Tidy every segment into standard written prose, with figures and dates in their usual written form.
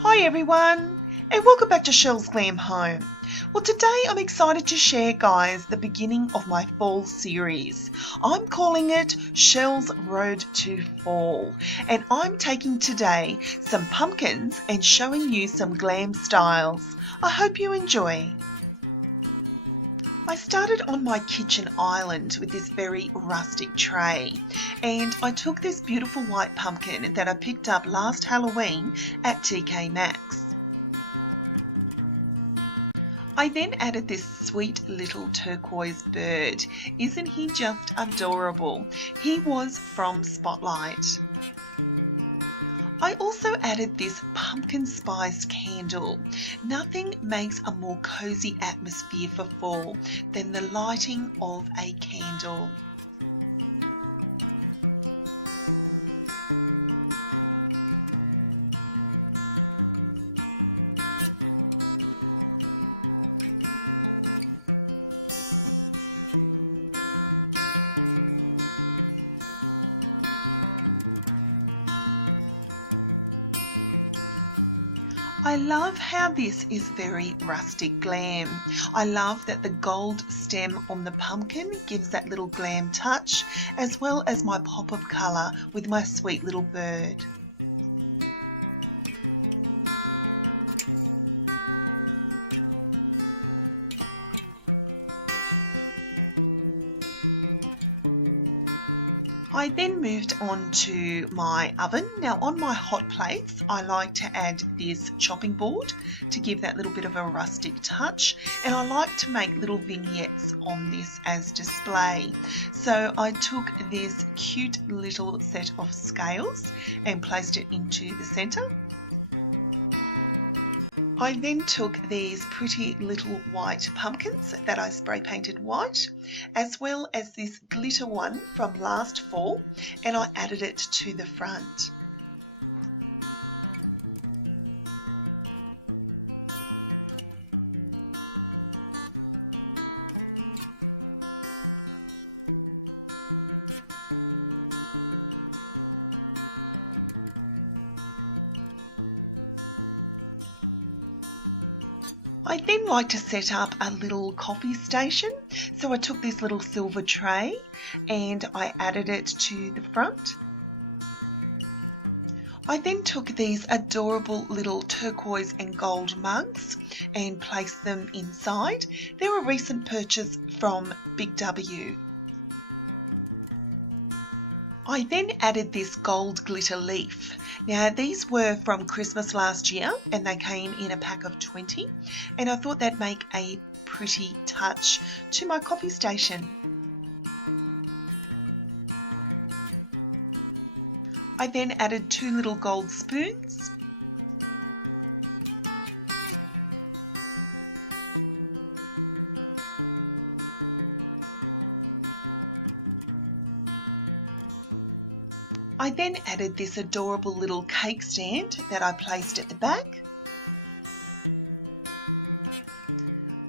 Hi everyone, and welcome back to Chelle's Glam Home. Well, today I'm excited to share, guys, the beginning of my fall series. I'm calling it Chelle's Road to Fall, and I'm taking today some pumpkins and showing you some glam styles. I hope you enjoy. I started on my kitchen island with this very rustic tray, and I took this beautiful white pumpkin that I picked up last Halloween at TK Maxx. I then added this sweet little turquoise bird. Isn't he just adorable? He was from Spotlight. I also added this pumpkin spice candle. Nothing makes a more cozy atmosphere for fall than the lighting of a candle. I love how this is very rustic glam. I love that the gold stem on the pumpkin gives that little glam touch, as well as my pop of colour with my sweet little bird. I then moved on to my oven. Now on my hot plates, I like to add this chopping board to give that little bit of a rustic touch, and I like to make little vignettes on this as display. So I took this cute little set of scales and placed it into the centre. I then took these pretty little white pumpkins that I spray painted white, as well as this glitter one from last fall, and I added it to the front. I then like to set up a little coffee station, so I took this little silver tray and I added it to the front. I then took these adorable little turquoise and gold mugs and placed them inside. They're a recent purchase from Big W. I then added this gold glitter leaf. Now these were from Christmas last year and they came in a pack of 20, and I thought they'd make a pretty touch to my coffee station. I then added 2 little gold spoons. I then added this adorable little cake stand that I placed at the back.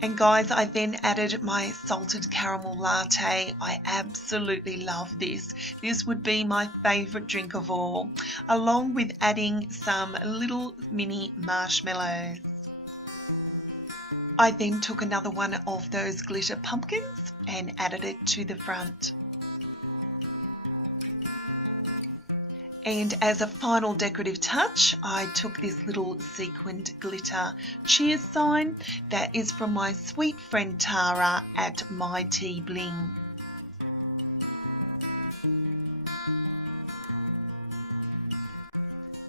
And guys, I then added my salted caramel latte. I absolutely love this. This would be my favourite drink of all, along with adding some little mini marshmallows. I then took another one of those glitter pumpkins and added it to the front. And as a final decorative touch, I took this little sequined glitter cheers sign that is from my sweet friend Tara at My Tea Bling.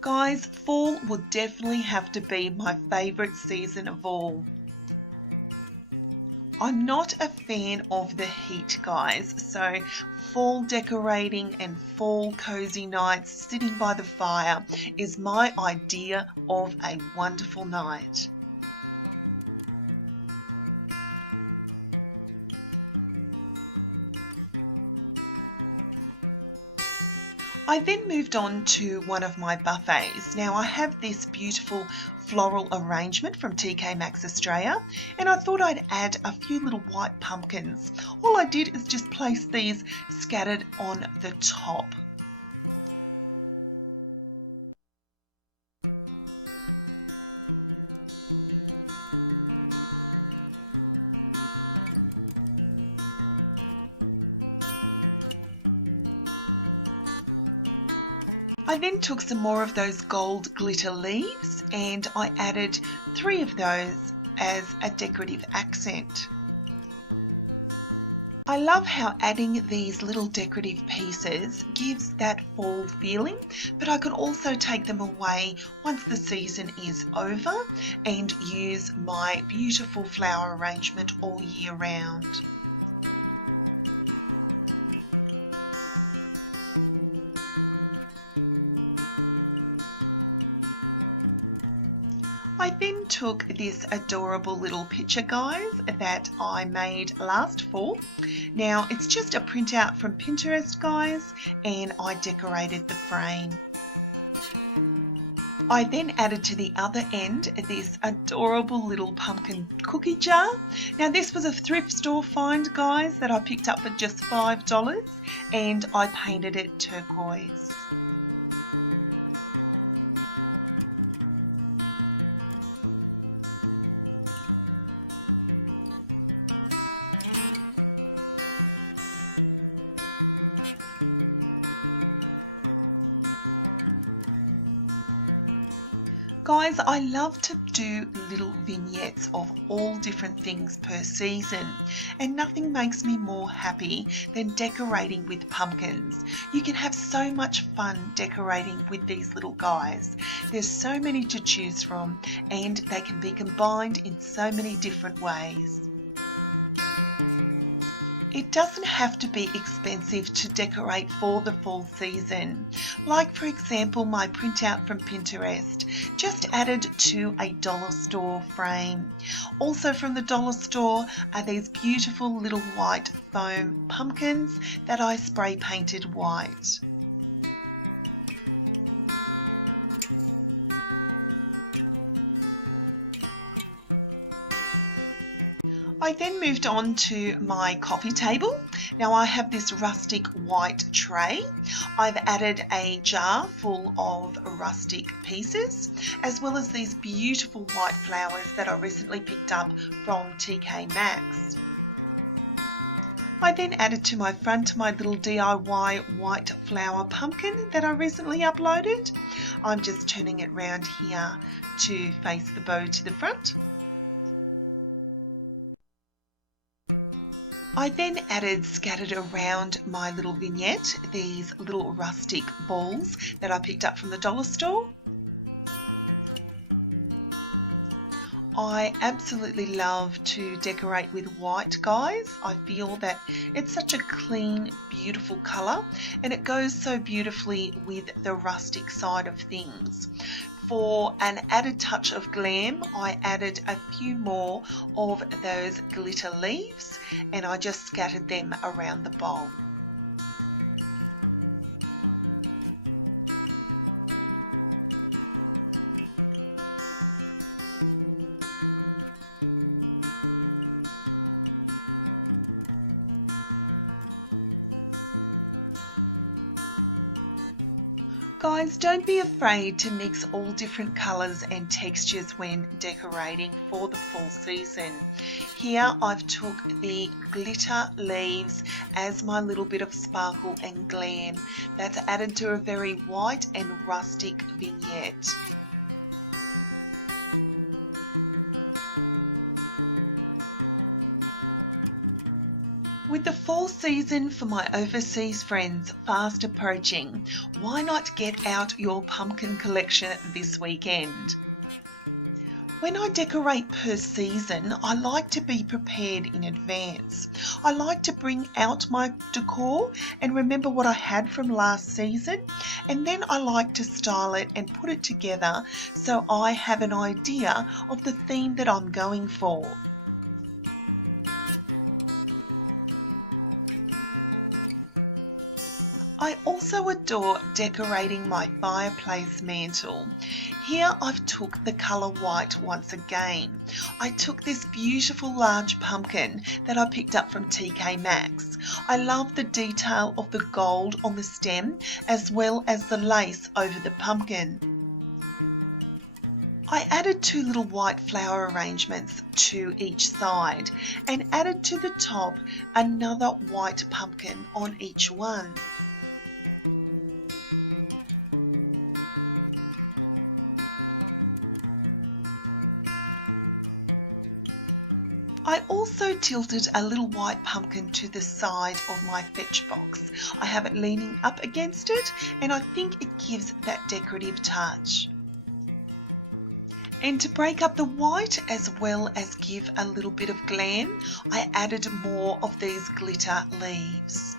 Guys, fall will definitely have to be my favourite season of all. I'm not a fan of the heat, guys, so fall decorating and fall cozy nights sitting by the fire is my idea of a wonderful night. I then moved on to one of my buffets. Now I have this beautiful floral arrangement from TK Maxx Australia, and I thought I'd add a few little white pumpkins. All I did is just place these scattered on the top. I then took some more of those gold glitter leaves and I added 3 of those as a decorative accent. I love how adding these little decorative pieces gives that fall feeling, but I can also take them away once the season is over and use my beautiful flower arrangement all year round. I then took this adorable little picture, guys, that I made last fall. Now, it's just a printout from Pinterest, guys, and I decorated the frame. I then added to the other end this adorable little pumpkin cookie jar. Now, this was a thrift store find, guys, that I picked up for just $5, and I painted it turquoise. Guys, I love to do little vignettes of all different things per season, and nothing makes me more happy than decorating with pumpkins. You can have so much fun decorating with these little guys. There's so many to choose from, and they can be combined in so many different ways. It doesn't have to be expensive to decorate for the fall season. Like, for example, my printout from Pinterest, just added to a dollar store frame. Also from the dollar store are these beautiful little white foam pumpkins that I spray painted white. I then moved on to my coffee table. Now I have this rustic white tray. I've added a jar full of rustic pieces, as well as these beautiful white flowers that I recently picked up from TK Maxx. I then added to my front my little DIY white flower pumpkin that I recently uploaded. I'm just turning it round here to face the bow to the front. I then added, scattered around my little vignette, these little rustic balls that I picked up from the dollar store. I absolutely love to decorate with white, guys. I feel that it's such a clean, beautiful colour, and it goes so beautifully with the rustic side of things. For an added touch of glam, I added a few more of those glitter leaves, and I just scattered them around the bowl. Guys, don't be afraid to mix all different colours and textures when decorating for the fall season. Here I've took the glitter leaves as my little bit of sparkle and glam that's added to a very white and rustic vignette. With the fall season for my overseas friends fast approaching, why not get out your pumpkin collection this weekend? When I decorate per season, I like to be prepared in advance. I like to bring out my decor and remember what I had from last season, and then I like to style it and put it together so I have an idea of the theme that I'm going for. I also adore decorating my fireplace mantle. Here I've took the colour white once again. I took this beautiful large pumpkin that I picked up from TK Maxx. I love the detail of the gold on the stem as well as the lace over the pumpkin. I added 2 little white flower arrangements to each side and added to the top another white pumpkin on each one. I also tilted a little white pumpkin to the side of my fetch box. I have it leaning up against it, and I think it gives that decorative touch. And to break up the white as well as give a little bit of glam, I added more of these glitter leaves.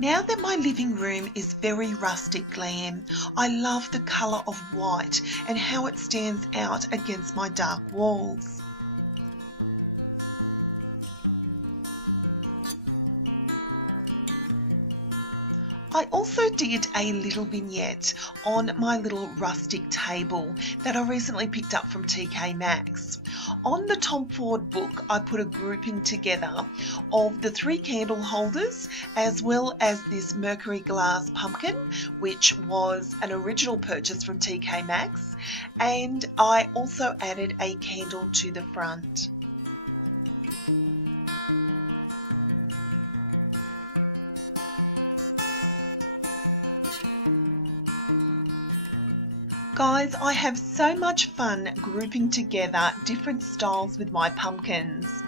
Now that my living room is very rustic glam, I love the colour of white and how it stands out against my dark walls. I also did a little vignette on my little rustic table that I recently picked up from TK Maxx. On the Tom Ford book, I put a grouping together of the 3 candle holders as well as this mercury glass pumpkin, which was an original purchase from TK Maxx, and I also added a candle to the front. Guys, I have so much fun grouping together different styles with my pumpkins.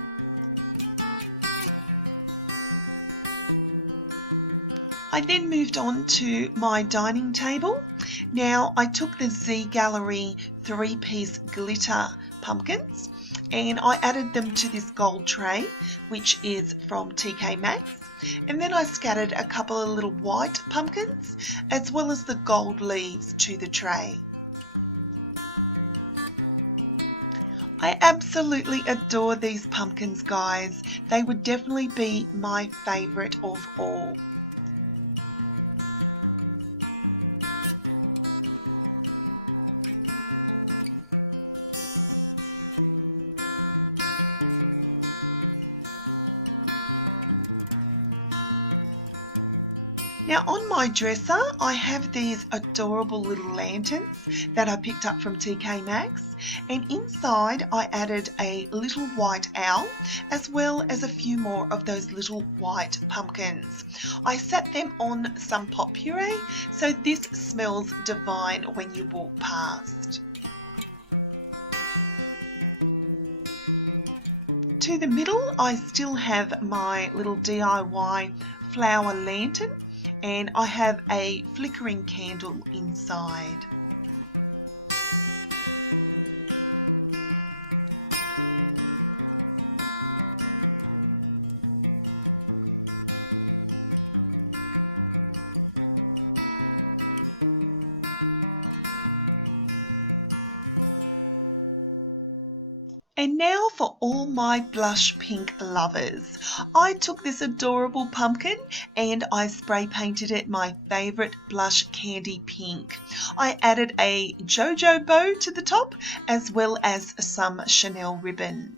I then moved on to my dining table. Now I took the Z Gallery 3-piece glitter pumpkins and I added them to this gold tray, which is from TK Maxx. And then I scattered a couple of little white pumpkins as well as the gold leaves to the tray. I absolutely adore these pumpkins, guys. They would definitely be my favourite of all. Now on my dresser, I have these adorable little lanterns that I picked up from TK Maxx, and inside I added a little white owl as well as a few more of those little white pumpkins. I sat them on some pot puree, so this smells divine when you walk past. To the middle, I still have my little DIY flower lantern, and I have a flickering candle inside. And now for all my blush pink lovers. I took this adorable pumpkin and I spray painted it my favourite blush candy pink. I added a JoJo bow to the top as well as some Chanel ribbon.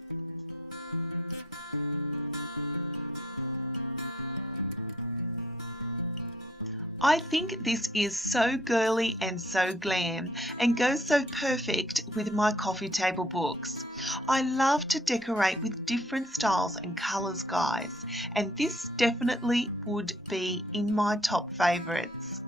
I think this is so girly and so glam and goes so perfect with my coffee table books. I love to decorate with different styles and colours, guys, and this definitely would be in my top favourites.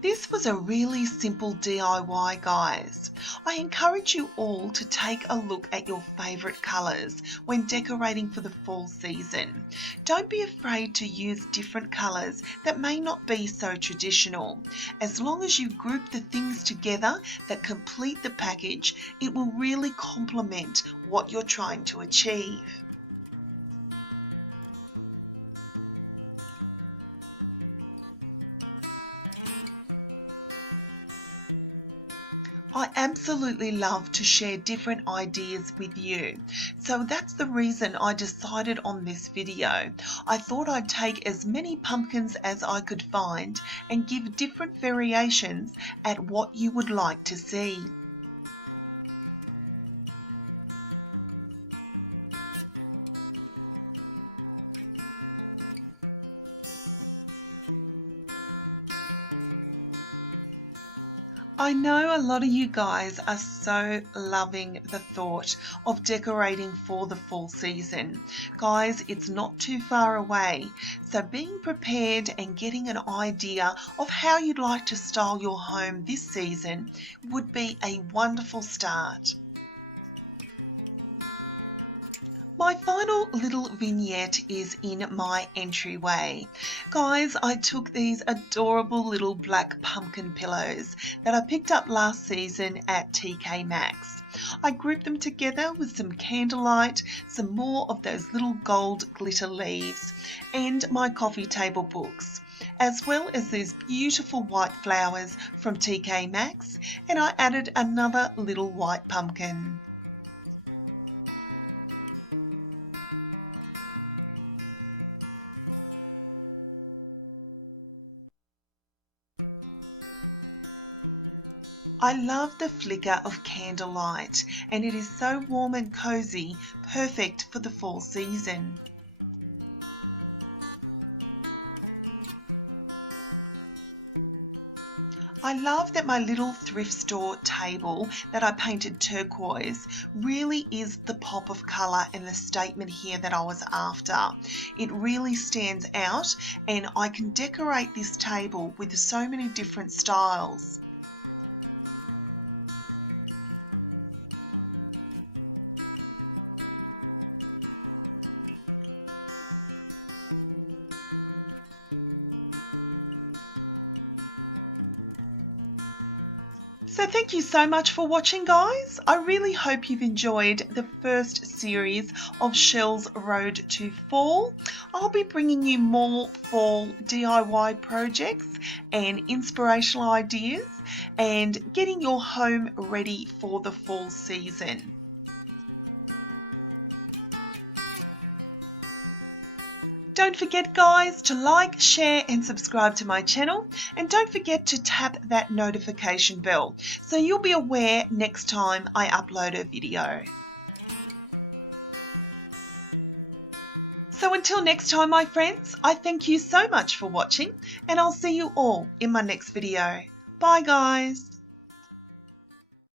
This was a really simple DIY, guys. I encourage you all to take a look at your favourite colours when decorating for the fall season. Don't be afraid to use different colours that may not be so traditional. As long as you group the things together that complete the package, it will really complement what you're trying to achieve. I absolutely love to share different ideas with you. So that's the reason I decided on this video. I thought I'd take as many pumpkins as I could find and give different variations at what you would like to see. I know a lot of you guys are so loving the thought of decorating for the fall season. Guys, it's not too far away, so being prepared and getting an idea of how you'd like to style your home this season would be a wonderful start. My final little vignette is in my entryway. Guys, I took these adorable little black pumpkin pillows that I picked up last season at TK Maxx. I grouped them together with some candlelight, some more of those little gold glitter leaves, and my coffee table books, as well as these beautiful white flowers from TK Maxx, and I added another little white pumpkin. I love the flicker of candlelight, and it is so warm and cozy, perfect for the fall season. I love that my little thrift store table that I painted turquoise really is the pop of colour and the statement here that I was after. It really stands out, and I can decorate this table with so many different styles. So thank you so much for watching, guys. I really hope you've enjoyed the first series of Chelle's Road to Fall. I'll be bringing you more fall DIY projects and inspirational ideas and getting your home ready for the fall season. Don't forget, guys, to like, share and subscribe to my channel, and don't forget to tap that notification bell so you'll be aware next time I upload a video. So until next time, my friends, I thank you so much for watching, and I'll see you all in my next video. Bye, guys.